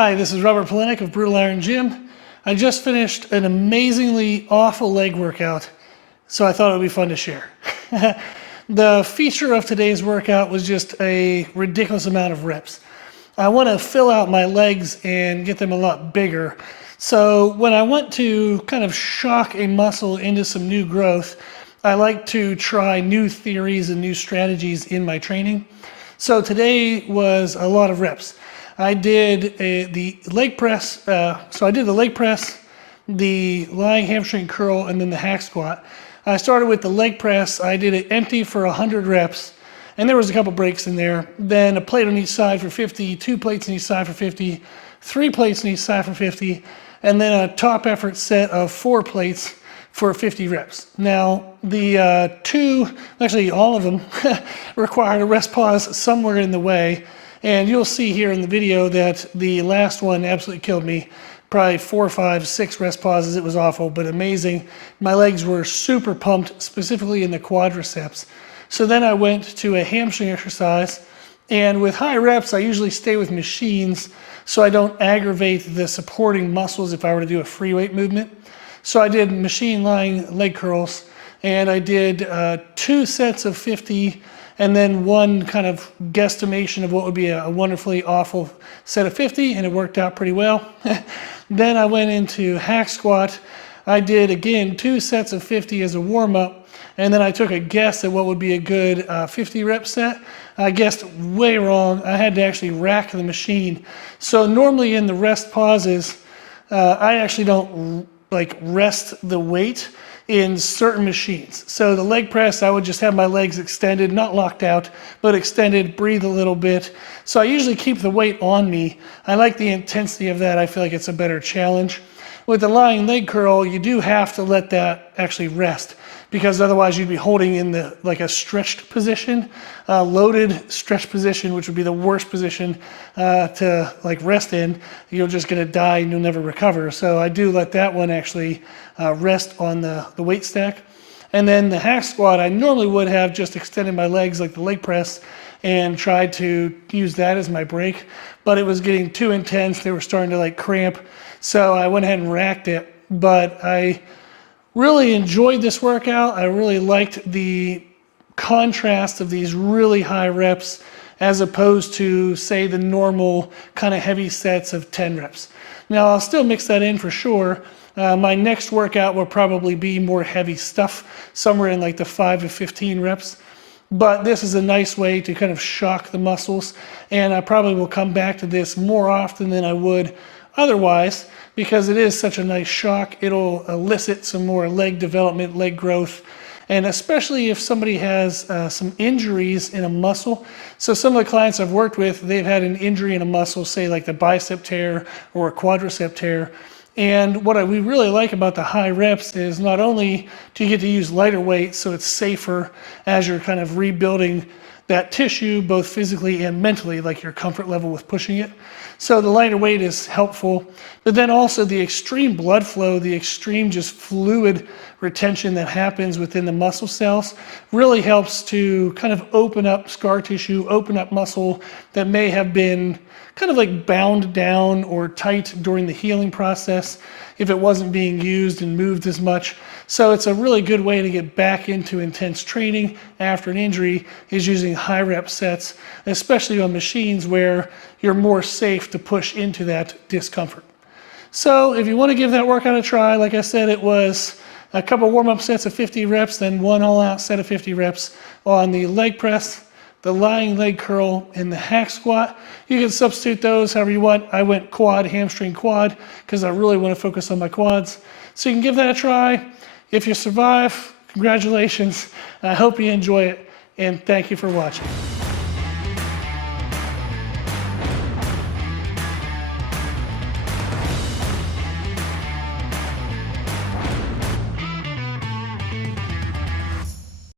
Hi, this is Robert Polenic of Brutal Iron Gym. I just finished an amazingly awful leg workout, so I thought it would be fun to share. The feature of today's workout was just a ridiculous amount of reps. I want to fill out my legs and get them a lot bigger. So when I want to kind of shock a muscle into some new growth, I like to try new theories and new strategies in my training. So today was a lot of reps. I did the leg press, the lying hamstring curl, and then the hack squat. I started with the leg press. I did it empty for 100 reps, and there was a couple breaks in there. Then a plate on each side for 50, 2 plates on each side for 50, 3 plates on each side for 50, and then a top effort set of 4 plates for 50 reps. Now, the all of them required a rest pause somewhere in the way. And you'll see here in the video that the last one absolutely killed me. Probably 4, 5, 6 rest pauses. It was awful, but amazing. My legs were super pumped, specifically in the quadriceps. So then I went to a hamstring exercise. And with high reps, I usually stay with machines so I don't aggravate the supporting muscles if I were to do a free weight movement. So I did machine lying leg curls, and I did 2 sets of 50 and then one kind of guesstimation of what would be a wonderfully awful set of 50, and it worked out pretty well. Then I went into hack squat. I did, again, 2 sets of 50 as a warm-up, and then I took a guess at what would be a good 50 rep set. I guessed way wrong. I had to actually rack the machine. So normally in the rest pauses, I actually don't rest the weight in certain machines. So the leg press, I would just have my legs extended, not locked out, but extended, breathe a little bit. So I usually keep the weight on me. I like the intensity of that. I feel like it's a better challenge. With the lying leg curl, you do have to let that actually rest, because otherwise you'd be holding in a stretched position, loaded stretched position, which would be the worst position to rest in. You're just gonna die and you'll never recover. So I do let that one actually rest on the weight stack. And then the hack squat, I normally would have just extended my legs like the leg press and tried to use that as my break, but it was getting too intense. They were starting to cramp. So I went ahead and racked it, but I really enjoyed this workout. I really liked the contrast of these really high reps as opposed to, say, the normal kind of heavy sets of 10 reps. Now, I'll still mix that in for sure. My next workout will probably be more heavy stuff, somewhere in the 5 to 15 reps. But this is a nice way to kind of shock the muscles, and I probably will come back to this more often than I would otherwise, because it is such a nice shock. It'll elicit some more leg development, leg growth, and especially if somebody has some injuries in a muscle. So some of the clients I've worked with, they've had an injury in a muscle, say like the bicep tear or a quadricep tear. And what we really like about the high reps is not only do you get to use lighter weight, so it's safer as you're kind of rebuilding that tissue, both physically and mentally, like your comfort level with pushing it. So the lighter weight is helpful, but then also the extreme blood flow, the extreme just fluid retention that happens within the muscle cells really helps to kind of open up scar tissue, open up muscle that may have been kind of bound down or tight during the healing process if it wasn't being used and moved as much. So it's a really good way to get back into intense training after an injury, is using high rep sets, especially on machines where you're more safe to push into that discomfort. So if you want to give that workout a try, like I said, it was a couple warm-up sets of 50 reps, then one all-out set of 50 reps on the leg press, the lying leg curl, and the hack squat. You can substitute those however you want. I went quad, hamstring, quad, because I really want to focus on my quads. So you can give that a try. If you survive, congratulations. I hope you enjoy it, and thank you for watching.